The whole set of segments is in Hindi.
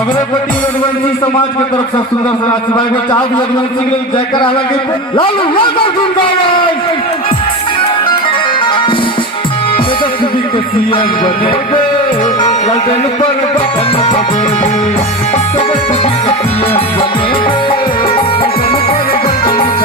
अग्रपति रघुवंशी समाज के तरफ से सुंदर सा आशीर्वाद में चाप रघुवंशी के जयकर हालांकि लालू यादव जिंदाबाद तेजस्वी के सीएम बनेंगे लड़न पर बटन दबाएंगे तेजस्वी के सीएम बनेंगे लड़न पर बटन दबाएंगे।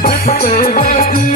Let's